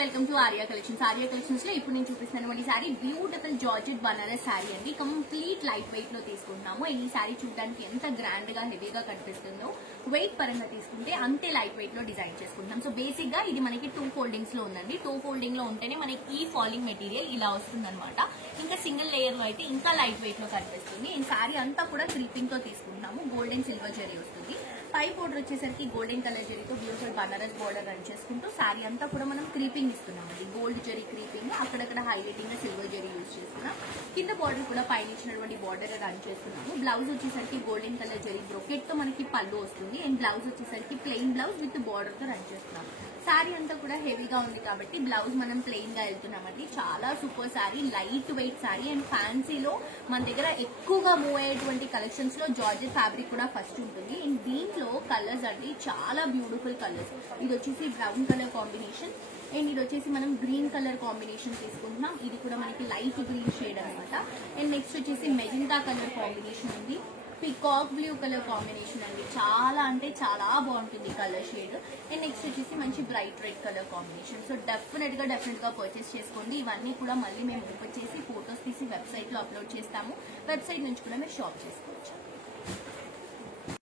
Welcome to Arya collections. Arya collections లో ఇప్పుడు నేను చూపిస్తాను ఈ sorry beautiful georgette Banaras sorry అండి. కంప్లీట్ లైట్ వెయిట్ లో తీసుకుంటున్నాము. ఈ సారీ చూడడానికి ఎంత గ్రాండ్ గా హెవీగా కనిపిస్తుందో వెయిట్ పరంగా తీసుకుంటే అంతే లైట్ వెయిట్ లో డిజైన్ చేసుకుంటాం. సో బేసిక్ గా ఇది మనకి 2 ఫోల్డింగ్స్ లో ఉందండి. 2 ఫోల్డింగ్ లో ఉంటేనే మనకి ఈ ఫాలింగ్ మెటీరియల్ ఇలా వస్తుంది అనమాట. ఇంకా సింగిల్ లేయర్ లో అయితే ఇంకా లైట్ వెయిట్ లో కనిపిస్తుంది. ఈ సారీ అంతా కూడా క్రీపింగ్ తో తీసుకుంటున్నాము. గోల్డెన్ సిల్వర్ జరీ వస్తుంది. పై బోర్డర్ వచ్చేసరికి గోల్డెన్ కలర్ జరీతో బ్యూటిఫుల్ బనారస్ బోర్డర్ రన్ చేసుకుంటూ సారీ అంతా కూడా మనం క్రీపింగ్ ఇస్తున్నాం అండి. గోల్డ్ జరీ క్రీపింగ్, అక్కడక్కడ హైలైటింగ్ సిల్వర్ జరీ యూజ్ చేస్తున్నాం. కింద బార్డర్ కూడా పైన ఇచ్చినటువంటి బార్డర్ రన్ చేస్తున్నాము. బ్లౌజ్ వచ్చేసరికి గోల్డెన్ కలర్ జరీ బ్రొకెట్ తో మనకి పళ్ళు వస్తుంది. అండ్ బ్లౌజ్ వచ్చేసరికి ప్లెయిన్ బ్లౌజ్ విత్ బార్డర్ తో రన్ చేస్తున్నాం. సారీ అంతా కూడా హెవీగా ఉంది కాబట్టి బ్లౌజ్ మనం ప్లెయిన్ గా వెళ్తున్నామండి. చాలా super sari, light weight sari. And ఫ్యాన్సీలో మన దగ్గర ఎక్కువగా మూవ్ అయ్యేటువంటి కలెక్షన్స్ లో జార్జెట్ ఫ్యాబ్రిక్ కూడా ఫస్ట్ ఉంటుంది. అండ్ దీంట్లో కలర్స్ అండి చాలా బ్యూటిఫుల్ కలర్స్. ఇది వచ్చేసి బ్రౌన్ కలర్ కాంబినేషన్ అండ్ ఇది వచ్చేసి మనం గ్రీన్ కలర్ కాంబినేషన్ తీసుకుంటున్నాం. ఇది కూడా మనకి లైట్ గ్రీన్ షేడ్ అనమాట. అండ్ నెక్స్ట్ వచ్చేసి మెజెంటా కలర్ కాంబినేషన్ ఉంది. పికాక్ బ్లూ కలర్ కాంబినేషన్ అండి. చాలా అంటే చాలా బాగుంటుంది కలర్ షేడ్. అండ్ నెక్స్ట్ వచ్చేసి మంచి bright red colour combination. So definite గా పర్చేస్ చేసుకోండి. ఇవన్నీ కూడా మళ్ళీ మేము ఓపెన్ చేసి ఫోటోస్ తీసి వెబ్సైట్ లో అప్లోడ్ చేస్తాము. వెబ్సైట్ నుంచి కూడా మీరు షాప్ చేసుకోవచ్చు.